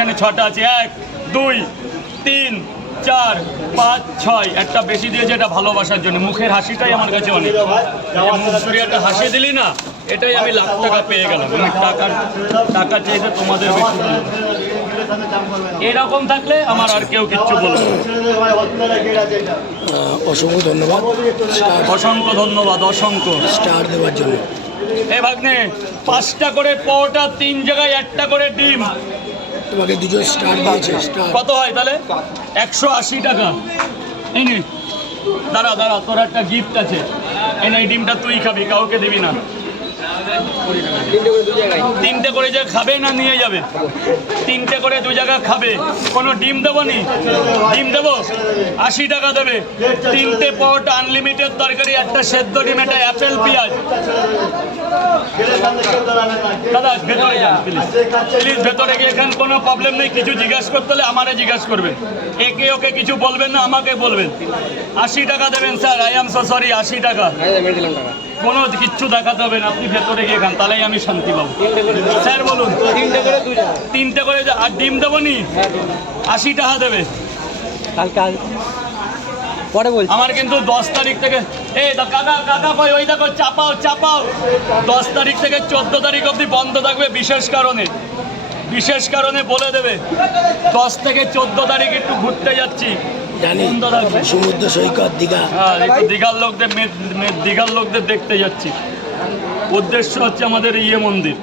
এখানে 6টা আছে, 1 2 3 4 5 6। একটা বেশি দিয়েছে, এটা ভালোবাসার জন্য। মুখের হাসিটাই আমার কাছে অনেক। মুখ সরিয়ে একটা হাসি দিলি না, এটাই আমি লাখ টাকা পেয়ে গেলাম। আমি টাকা চাইতে তোমাদের বেশি এরকম থাকলে আমার আর কেউ কিচ্ছু বলবে না। অসংখ্য ধন্যবাদ, অসংখ্য ধন্যবাদ, অসংখ্য স্টার দেওয়ার জন্য। এই ভাগ্নে 5টা করে পরোটা, 3 জায়গায় 1টা করে ডিম। তোমাকে দুজন স্টার দিয়েছে। স্টার কত হয় তাহলে? 180 টাকা। এই নে, দাঁড়া দাঁড়া, তোর একটা গিফট আছে। এই ডিমটা তুই খাবি, কাউকে দিবি না। 3টে করে যে খাবে না নিয়ে যাবে, 3টে করে 2 জায়গা খাবে। কোনো ডিম দেবো নি? ডিম দেবো, 80 টাকা দেবে। 3টে পরোটা, আনলিমিটেড তরকারি, একটা সেদ্ধ ডিম, একটা অ্যাপেল পেঁয়াজ। দাদা ভেতরে যান প্লিজ, প্লিজ ভেতরে গিয়ে। এখানে কোনো প্রবলেম নেই, কিছু জিজ্ঞাসা করতে হলে আমারে জিজ্ঞাসা করবেন। একে ওকে কিছু বলবেন না, আমাকে বলবেন। 80 টাকা দেবেন sir, I am so sorry, 80 টাকা। কোনো কিচ্ছু দেখাতে হবে না, আপনি ভেতরে গিয়ে খান, তাহলেই আমি শান্তি পাবো। স্যার বলুন। 3টে করে আর ডিম দেবো নি? 80 টাকা দেবে। পরে বলছি। আমার কিন্তু 10 তারিখ থেকে, এই কাকা কাকা কই, ওই দেখো চাপাও চাপাও। 10 তারিখ থেকে 14 তারিখ অবধি বন্ধ থাকবে বিশেষ কারণে বলে দেবে। 10 থেকে 14 তারিখ একটু ঘুরতে যাচ্ছি, জানি বন্ধ থাকবে। সমুদ্র সৈকত দীঘা। হ্যাঁ, একটু দীঘার লোকদের দেখতে যাচ্ছি। উদ্দেশ্য হচ্ছে আমাদের মন্দির,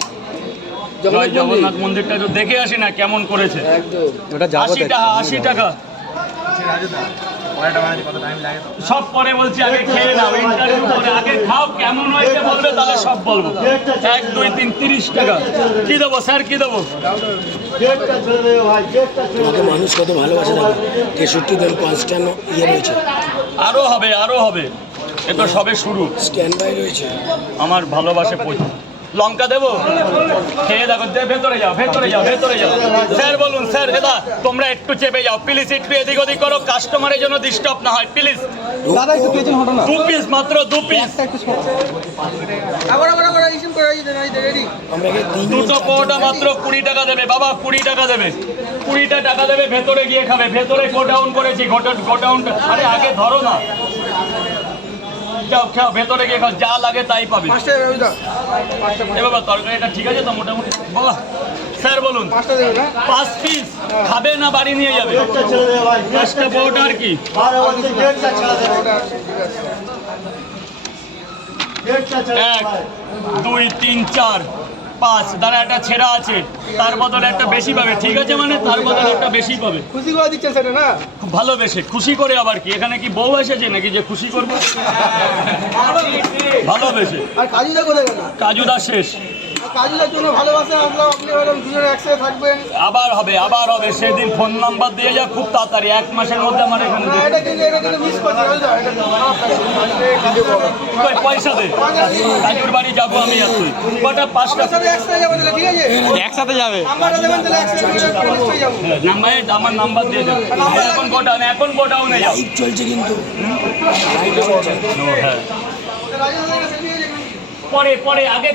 জয় জগন্নাথ মন্দিরটা একটু দেখে আসি না কেমন করেছে। 80 টাকা। সব পরে বলছি, আগে খেয়ে নাও, ইন্টারভিউ করে আগে খাও, কেমন হয়েছে বলবে, তাহলে সব বলবো। 1 2 3 30 টাকা। কি দেবো স্যার, কি দেবো? তোমাকে মানুষ কত ভালোবাসে না। 63 জন 5টা রয়েছে। আরো হবে, আরো হবে। এ তো সবে শুরু। স্ট্যান্ড বাই রয়েছে। আমার ভালোবাসে প্রচুর। লঙ্কা দেবো? খেয়ে দেখো। ভেতরে যাও, ভেতরে যাও, ভেতরে যাও। স্যার বলুন। স্যার দাদা তোমরা একটু চেপে যাও প্লিজ, একটু এদিক ওদিক করো, কাস্টমারের জন্য ডিস্টার্ব না হয় প্লিজ। দাদা একটু পেছন হটো না। 2 পিস মাত্র, 2 পিস। আমরা দুটো পরোটা মাত্র 20 টাকা দেবে বাবা, 20 টাকা দেবে। 20টা টাকা দেবে, ভেতরে গিয়ে খাবে। ভেতরে গোডাউন করেছি, গোডাউনটা। আরে আগে ধরো না, যাও খাও, ভেতরে গিয়ে খাও, যা লাগে তাই পাবে। এ বাবা তরকারিটা ঠিক আছে তো মোটামুটি? বাবা স্যার বলুন। 5 পিস খাবে না বাড়ি নিয়ে যাবে? 5টা পরোটা আর কি? 1 2 3 4 5। দাঁড়া, একটা ছেঁড়া আছে, তার বদলে একটা বেশি পাবে। ঠিক আছে, মানে তার বদলে একটা বেশি পাবে। খুশি করে দিচ্ছেন সেটা না? খুব ভালোবেসে। খুশি করে আবার কি? এখানে কি বউ এসেছে নাকি যে খুশি করবো? ভালোবেসে। আর কাজুদা কোথায় গেল? কাজুদা শেষ। কাজুদার জন্য ভালোবাসা, আমরা আপনি দুজনে একসাথে থাকবেন। আবার হবে, আবার হবে। সেদিন ফোন নাম্বার দিয়ে যা, খুব তাড়াতাড়ি 1 মাসের মধ্যে আমার এখানে এটা কিন্তু মিস করছি, বুঝলো? এটা কই পয়সা দে, কাজুর বাড়ি যাবো আমি আর তুই। কটা? 5টা। একসাথে যাবো তাহলে, ঠিক আছে? একসাথে যাবে। নাম্বারটা দেবেন তাহলে একসাথে যাবো। নাম্বারে আমার নাম্বার দিয়ে দেবে। এখন গোডাউনে যাও। লাইভ চলছে কিন্তু। হ্যাঁ, পরে আগে